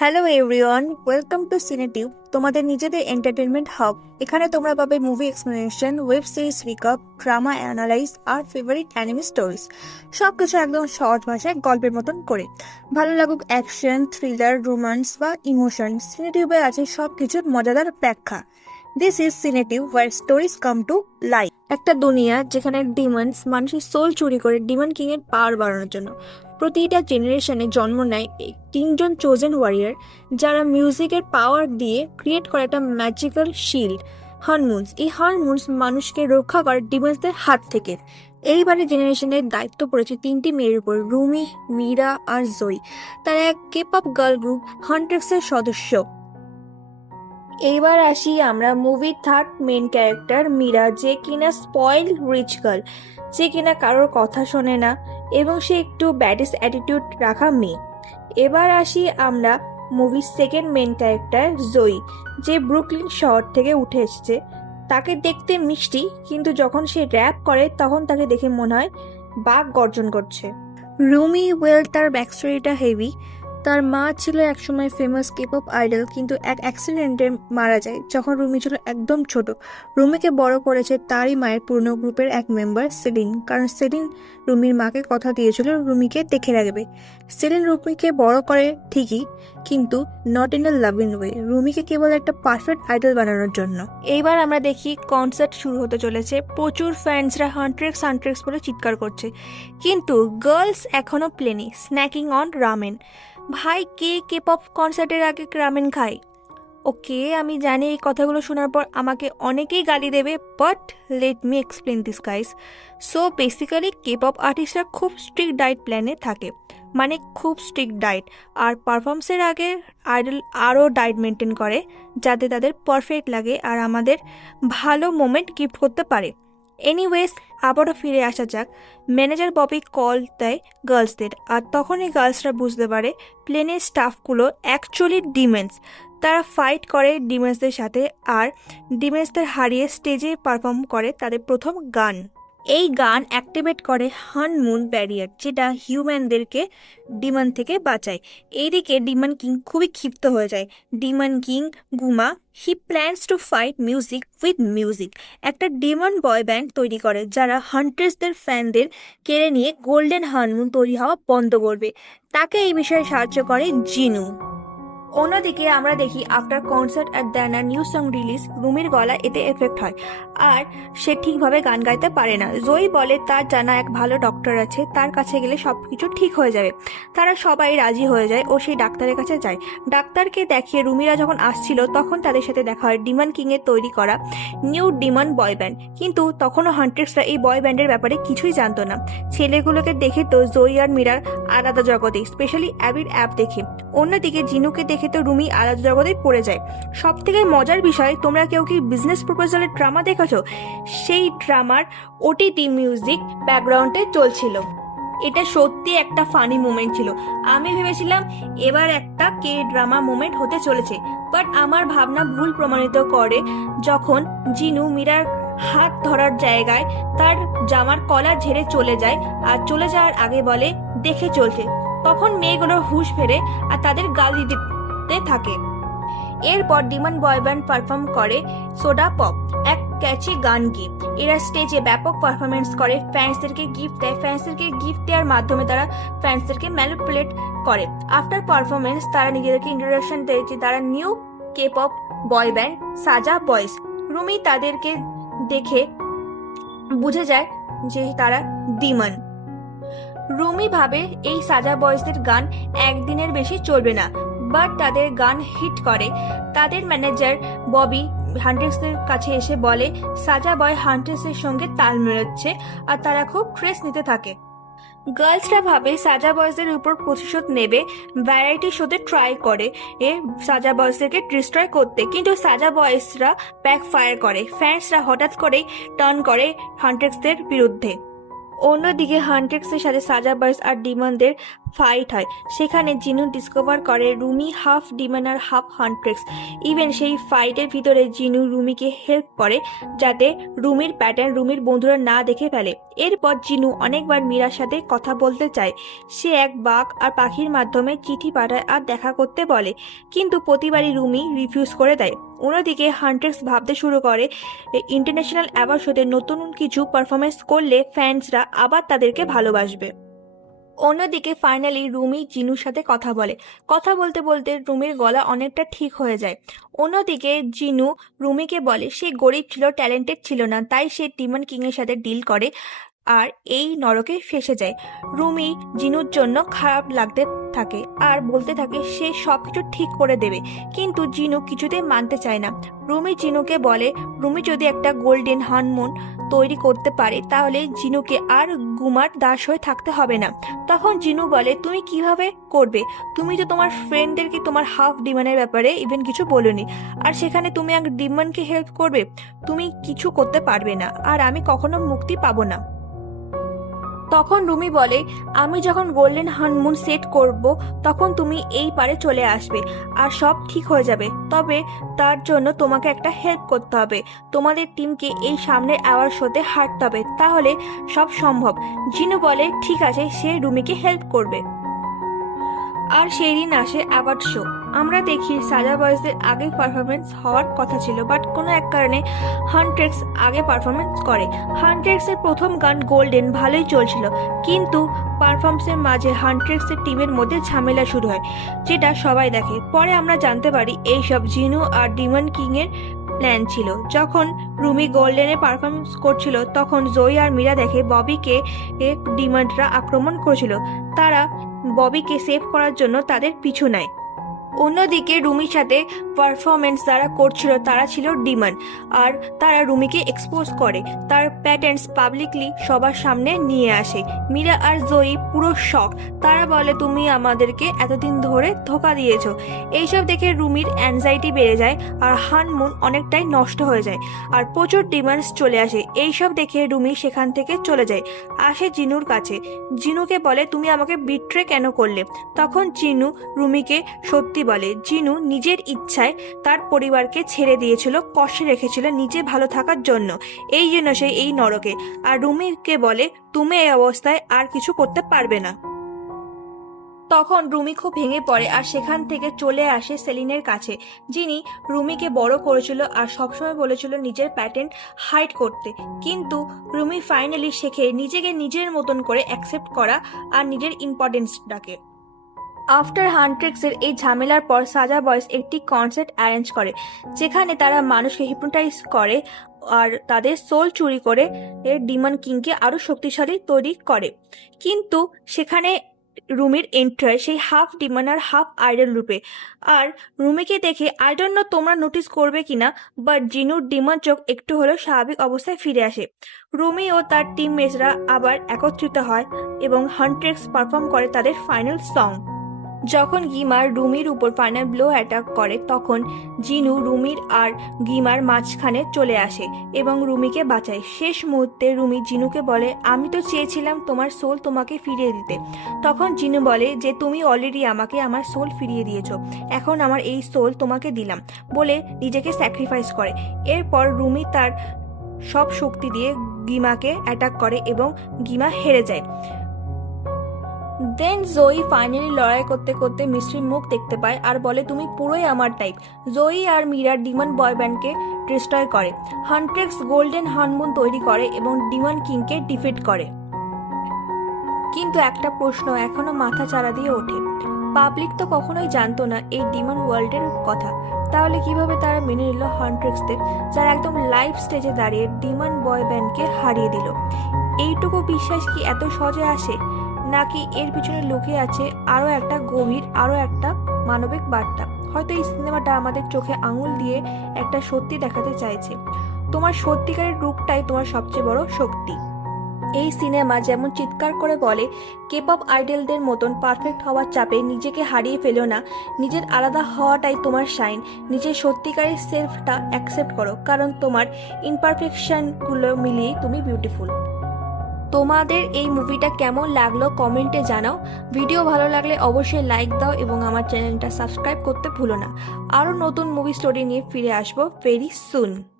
Hello everyone, welcome to CineTube, তোমাদের নিজেদের entertainment hub. এখানে তোমরা পাবে movie explanation, web series recap, drama analyse আর ফেভারিট অ্যানিমে স্টোরিজ। সব কিছু একদম সহজ ভাষায় গল্পের মতন করে। ভালো লাগুক অ্যাকশন, থ্রিলার, রোমান্স বা ইমোশন, সিনেটিউবে আছে সব কিছুর মজাদার ব্যাখ্যা। This is CineTube where stories come to life. একটা দুনিয়া যেখানে ডিমন্স মানুষের সোল চুরি করে ডিমন কিং এর পাওয়ার বাড়ানোর জন্য। প্রতিটা জেনারেশনে জন্ম নেয় এই তিনজন চোজেন ওয়ারিয়ার, যারা মিউজিকের পাওয়ার দিয়ে ক্রিয়েট করে একটা ম্যাজিক্যাল শিল্ড, হরমোনস। এই হরমোনস মানুষকে রক্ষা করে ডিমন্সদের হাত থেকে। এইবারে জেনারেশনের দায়িত্ব পড়েছে তিনটি মেয়ের উপর, রুমি, মীরা আর জয়ী। তারা এক কেপ আপ গার্ল গ্রুপ হান্টার্সের সদস্য। এইবার আসি আমরা মুভির থার্ড মেন ক্যারেক্টার মীরা, যে কিনা স্পয়েল রিচ গার্ল, যে কিনা কারোর কথা শোনে না এবং সে একটু ব্যাডিস অ্যাটিটিউড রাখা মেয়ে। এবার আসি আমরা মুভির সেকেন্ড মেন ক্যারেক্টার জয়ী, যে ব্রুকলিন শহর থেকে উঠে এসেছে। তাকে দেখতে মিষ্টি, কিন্তু যখন সে র্যাপ করে তখন তাকে দেখে মনে হয় বাঘ গর্জন করছে। রুমি, তার ব্যাকস্টোরিটা হেভি। তার মা ছিল একসময় ফেমাস কেপ অপ আইডল, কিন্তু এক অ্যাক্সিডেন্টে মারা যায় যখন রুমি ছিল একদম ছোট। রুমিকে বড় করেছে তারই মায়ের পুরনো গ্রুপের এক মেম্বার সেলিন, কারণ সেলিন রুমির মাকে কথা দিয়েছিল রুমিকে দেখে রাখবে। সেলিন রুমিকে বড় করে ঠিকই, কিন্তু not in a loving way, রুমিকে কেবল একটা পারফেক্ট আইডল বানানোর জন্য। এইবার আমরা দেখি কনসার্ট শুরু হতে চলেছে। প্রচুর ফ্যান্সরা হান্ট্রেক্স হান্ট্রেক্স বলে চিৎকার করছে, কিন্তু গার্লস এখনো প্লেনে স্ন্যাকিং অন রামেন। ভাই, কে পপ কনসার্টের আগে রামেন খায়? ওকে, আমি জানি এই কথাগুলো শোনার পর আমাকে অনেকেই গালি দেবে, but let me explain this guys. So basically K pop আর্টিস্টরা খুব স্ট্রিক্ট ডায়েট প্ল্যানে থাকে, মানে খুব স্ট্রিক্ট ডায়েট, আর পারফরমেন্সের আগে আইডল আরও ডায়েট মেনটেন করে যাতে তাদের পারফেক্ট লাগে আর আমাদের ভালো মোমেন্ট গিফট করতে পারে। এনিওয়েজ, আবারও ফিরে আসা যাক। ম্যানেজার ববি কল দেয় গার্লসদের, আর তখনই গার্লসরা বুঝতে পারে প্লেনের স্টাফগুলো অ্যাকচুয়ালি ডিমেন্স। তারা ফাইট করে ডিমেন্সদের সাথে, আর ডিমেন্সদের হারিয়ে স্টেজে পারফর্ম করে তাদের প্রথম গান। এই গান অ্যাক্টিভেট করে হরমোন ব্যারিয়ার, যেটা হিউম্যানদেরকে ডিমন থেকে বাঁচায়। এইদিকে ডিমন কিং খুবই ক্ষিপ্ত হয়ে যায়। Demon king Gwima, he plans to fight music with music, একটা ডিমন বয় ব্যান্ড তৈরি করে যারা হান্টার্সদের ফ্যানদের কেড়ে নিয়ে গোল্ডেন হরমোন তৈরি হওয়া বন্ধ করবে। তাকে এই বিষয়ে সাহায্য করে জিনু। অন্যদিকে আমরা দেখি after concert at the new song release, রুমির গলা এতে এফেক্ট হয় আর সে ঠিকভাবে গান গাইতে পারে না। জয়ী বলে তার জানা এক ভালো ডক্টর আছে, তার কাছে গেলে সবকিছু ঠিক হয়ে যাবে। তারা সবাই রাজি হয়ে যায় ও সেই ডাক্তারের কাছে যায়। ডাক্তারকে দেখিয়ে রুমিরা যখন আসছিল তখন তাদের সাথে দেখা হয় ডিমন কিং এর তৈরি করা নিউ ডিমন বয় ব্যান্ড, কিন্তু তখনও হান্টার্সরা এই বয় ব্যান্ডের ব্যাপারে কিছুই জানতো না। ছেলেগুলোকে দেখে তো জয়ী আর মীরার আলাদা জগতে, স্পেশালি অ্যাবির অ্যাপ দেখে। অন্যদিকে জিনুকে দেখে তো রুমি আলাদা জগতে পড়ে যায়। সব থেকে মজার বিষয়, তোমরা কেউ কি বিজনেস প্রপোজালের ড্রামা দেখেছো? সেই ড্রামার ওটিটি মিউজিক ব্যাকগ্রাউন্ডে চলছিল। এটা সত্যি একটা ফানি মোমেন্ট ছিল। আমি ভেবেছিলাম এবার একটা কে ড্রামা মোমেন্ট হতে চলেছে, বাট আমার ভাবনা ভুল প্রমাণিত করে যখন জিনু মীরার হাত ধরার জায়গায় তার জামার কলার ঝেড়ে চলে যায়, আর চলে যাওয়ার আগে বলে দেখে চলছে। তখন মেয়েগুলোর হুঁশ ফেরে আর তাদের গালি দিতে থাকে। এরপর ডিমন বয় ব্যান্ড পারফর্ম করে সোডা পপ, এক ক্যাচি গান গিয়ে। এরা স্টেজে ব্যাপক পারফরমেন্স করে, ফ্যান্সদেরকে গিফট দেয়। ফ্যান্সদেরকে গিফট দেওয়ার মাধ্যমে তারা ফ্যান্সদেরকে ম্যানিপুলেট করে। আফটার পারফরমেন্স তারা নিজেদেরকে ইন্ট্রোডাকশন দেয় যে তারা নিউ কে পপ বয় ব্যান্ড সাজা বয়েজ। রুমি তাদেরকে দেখে বুঝে যায় যে তারা ডিমন। রুমি ভাবে এই সাজা বয়েজদের গান একদিনের বেশি চলবে না, বাট তাদের গান হিট করে। তাদের ম্যানেজার ববি হান্টার্সদের কাছে এসে বলে সাজা বয় হান্টার্সের সঙ্গে তাল মেলাচ্ছে, আর তারা খুব ট্রেস নিতে থাকে। গার্লসরা ভাবে সাজা বয়েজদের উপর প্রতিশোধ নেবে, ভ্যারাইটি শোতে ট্রাই করে সাজা বয়েজদেরকে ডিস্ট্রয় করতে, কিন্তু সাজা বয়েজরা ব্যাকফায়ার করে। ফ্যান্সরা হঠাৎ করেই টার্ন করে হান্টার্সদের বিরুদ্ধে। অন্যদিকে হান্টার্সের সাথে সাজা বয়েজ আর ডিমনদের ফাইট হয়। সেখানে জিনু ডিসকভার করে রুমি হাফ ডিমন আর হাফ হান্ট্রেক্স। ইভেন সেই ফাইটের ভিতরে জিনু রুমিকে হেল্প করে যাতে রুমির প্যাটার্ন রুমির বন্ধুরা না দেখে ফেলে। এরপর জিনু অনেকবার মীরার সাথে কথা বলতে চায়। সে এক বাঘ আর পাখির মাধ্যমে চিঠি পাঠায় আর দেখা করতে বলে, কিন্তু প্রতিবারই রুমি রিফিউজ করে দেয়। অন্যদিকে হান্ট্রেক্স ভাবতে শুরু করে ইন্টারন্যাশনাল অ্যাওয়ার্ড শোতে নতুন কিছু পারফরমেন্স করলে ফ্যান্সরা আবার তাদেরকে ভালোবাসবে। অন্যদিকে ফাইনালি রুমি জিনুর সাথে কথা বলে। কথা বলতে বলতে রুমির গলা অনেকটা ঠিক হয়ে যায়। অন্যদিকে জিনু রুমিকে বলে সে গরিব ছিল, ট্যালেন্টেড ছিল না, তাই সে ডিমন কিংয়ের সাথে ডিল করে আর এই নরকে ফেসে যায়। রুমি জিনুর জন্য খারাপ লাগতে থাকে আর বলতে থাকে সে সবকিছু ঠিক করে দেবে, কিন্তু জিনু কিছুতেই মানতে চায় না। রুমি জিনুকে বলে রুমি যদি একটা গোল্ডেন হানিমুন তৈরি করতে পারে তাহলে জিনুকে আর গুমার দাস হয়ে থাকতে হবে না। তখন জিনু বলে তুমি কিভাবে করবে, তুমি তো তোমার ফ্রেন্ডদেরকে তোমার হাফ ডিমনের ব্যাপারে ইভেন কিছু বলোনি, আর সেখানে তুমি এক ডিমনকে হেল্প করবে, তুমি কিছু করতে পারবে না আর আমি কখনো মুক্তি পাবো না। তখন রুমি বলে আমি যখন গোল্ডেন হানিমুন সেট করব তখন তুমি এই পারে চলে আসবে আর সব ঠিক হয়ে যাবে, তবে তার জন্য তোমাকে একটা হেল্প করতে হবে, তোমাদের টিমকে এই সামনের অ্যাওয়ার্ড শোতে হারতে হবে, তাহলে সব সম্ভব। জিনু বলে ঠিক আছে, সে রুমিকে হেল্প করবে। আর সেই দিন আসে অ্যাওয়ার্ড শো। আমরা দেখি সাজা বয়েজদের আগে পারফরমেন্স হওয়ার কথা ছিল, বাট কোনো এক কারণে হান্ট্রেক্স আগে পারফরমেন্স করে। হান্ট্রেক্সের প্রথম গান গোল্ডেন ভালোই চলছিল, কিন্তু পারফরমেন্সের মাঝে হান্ট্রেক্সের টিমের মধ্যে ঝামেলা শুরু হয়, যেটা সবাই দেখে। পরে আমরা জানতে পারি এইসব জিনু আর ডিমন কিং এর প্ল্যান ছিল। যখন রুমি গোল্ডেনে পারফরমেন্স করছিল তখন জয়ী আর মীরা দেখে ববিকে ডিমনরা আক্রমণ করেছিল। তারা ববিকে সেভ করার জন্য তাদের পিছু নেয়। অন্যদিকে রুমির সাথে পারফরমেন্স যারা করছিল তারা ছিল ডিমন, আর তারা রুমিকে এক্সপোজ করে, তার প্যাটার্নস পাবলিকলি সবার সামনে নিয়ে আসে। মীরা আর জয়ী পুরো শক, তারা বলে তুমি আমাদেরকে এতদিন ধরে ধোকা দিয়েছো। এইসব দেখে রুমির অ্যাংজাইটি বেড়ে যায় আর হানিমুন অনেকটাই নষ্ট হয়ে যায় আর প্রচুর ডিমান্ডস চলে আসে। এইসব দেখে রুমি সেখান থেকে চলে যায়, আসে জিনুর কাছে। জিনুকে বলে তুমি আমাকে বিট্রে কেন করলে? তখন জিনু রুমিকে সত্যি বলে জিনু নিজের ইচ্ছায় তার পরিবারকে ছেড়ে দিয়েছিল, কষ্টে রেখেছিল নিজে ভালো থাকার জন্য, এই জন্য সে এই নরকে। আর রুমিকে বলে তুমি এই অবস্থায় আর কিছু করতে পারবে না। তখন রুমি খুব ভেঙে পড়ে আর সেখান থেকে চলে আসে সেলিনের কাছে, যিনি রুমিকে বড় করেছিল আর সবসময় বলেছিল নিজের প্যাটার্ন হাইড করতে। কিন্তু রুমি ফাইনালি শেখে নিজেকে নিজের মতন করে অ্যাকসেপ্ট করা আর নিজের ইম্পর্টেন্স ডাকে। আফটার হান্ট্রেক্সের এই ঝামেলার পর সাজা বয়েজ একটি কনসার্ট অ্যারেঞ্জ করে, যেখানে তারা মানুষকে হিপনোটাইজ করে আর তাদের সোল চুরি করে ডিমন কিংকে আরো শক্তিশালী তৈরি করে। কিন্তু সেখানে রুমির এন্ট্রি সেই হাফ ডিমন আর হাফ আইডল রূপে। আর রুমিকে দেখে আই ডোন্ট নো তোমরা নোটিস করবে কিনা, বাট জিনুর ডিমন চোখ একটু হলেও স্বাভাবিক অবস্থায় ফিরে আসে। রুমি ও তার টিমমেটসরা আবার একত্রিত হয় এবং হান্ট্রেক্স পারফর্ম করে তাদের ফাইনাল সং। যখন গিমার রুমির উপর ফাইনাল ব্লো অ্যাটাক করে তখন জিনু রুমির আর গিমার মাঝখানে চলে আসে এবং রুমিকে বাঁচায়। শেষ মুহূর্তে রুমি জিনুকে বলে আমি তো চেয়েছিলাম তোমার সোল তোমাকে ফিরিয়ে দিতে। তখন জিনু বলে যে তুমি অলরেডি আমাকে আমার সোল ফিরিয়ে দিয়েছো, এখন আমার এই সোল তোমাকে দিলাম বলে নিজেকে স্যাক্রিফাইস করে। এরপর রুমি তার সব শক্তি দিয়ে গিমাকে অ্যাটাক করে এবং গিমা হেরে যায়। দেন জয়ী ফাইনালি লড়াই করতে করতে মিষ্টির মুখ দেখতে পায় আর বলে তুমি পুরোই আমার টাইপ। জয়ী আর মীরা ডিমন বয় ব্যান্ডকে ডিস্ট্রয় করে, হান্ট্রেক্স গোল্ডেন হানিমুন তৈরি করে এবং ডিমন কিংকে ডিফিট করে। কিন্তু একটা প্রশ্ন এখনো মাথা চাড়া দিয়ে ওঠে, পাবলিক তো কখনোই জানতো না এই ডিমন ওয়ার্ল্ডের কথা, তাহলে কিভাবে তারা মেনে নিল হান্ট্রেক্সদের, যারা একদম লাইভ স্টেজে দাঁড়িয়ে ডিমন বয় ব্যান্ডকে হারিয়ে দিল? এইটুকু বিশ্বাস কি এত সহজে আসে, নাকি এর পিছনে লুকিয়ে আছে আরও একটা গভীর, আরও একটা মানবিক বার্তা? হয়তো এই সিনেমাটা আমাদের চোখে আঙুল দিয়ে একটা সত্যি দেখাতে চাইছে, তোমার সত্যিকারের রূপটাই তোমার সবচেয়ে বড় শক্তি। এই সিনেমা যেমন চিৎকার করে বলে কেপপ আইডলদের মতন পারফেক্ট হওয়ার চাপে নিজেকে হারিয়ে ফেলো না, নিজের আলাদা হওয়াটাই তোমার শাইন, নিজের সত্যিকারের সেলফটা অ্যাকসেপ্ট করো, কারণ তোমার ইমপারফেকশনগুলো মিলিয়ে তুমি বিউটিফুল। তোমাদের এই মুভিটা কেমন লাগলো কমেন্টে জানাও। ভিডিও ভালো লাগলে অবশ্যই লাইক দাও এবং আমার চ্যানেলটা সাবস্ক্রাইব করতে ভুলো না। আরও নতুন মুভি স্টোরি নিয়ে ফিরে আসবো ভেরি সুন।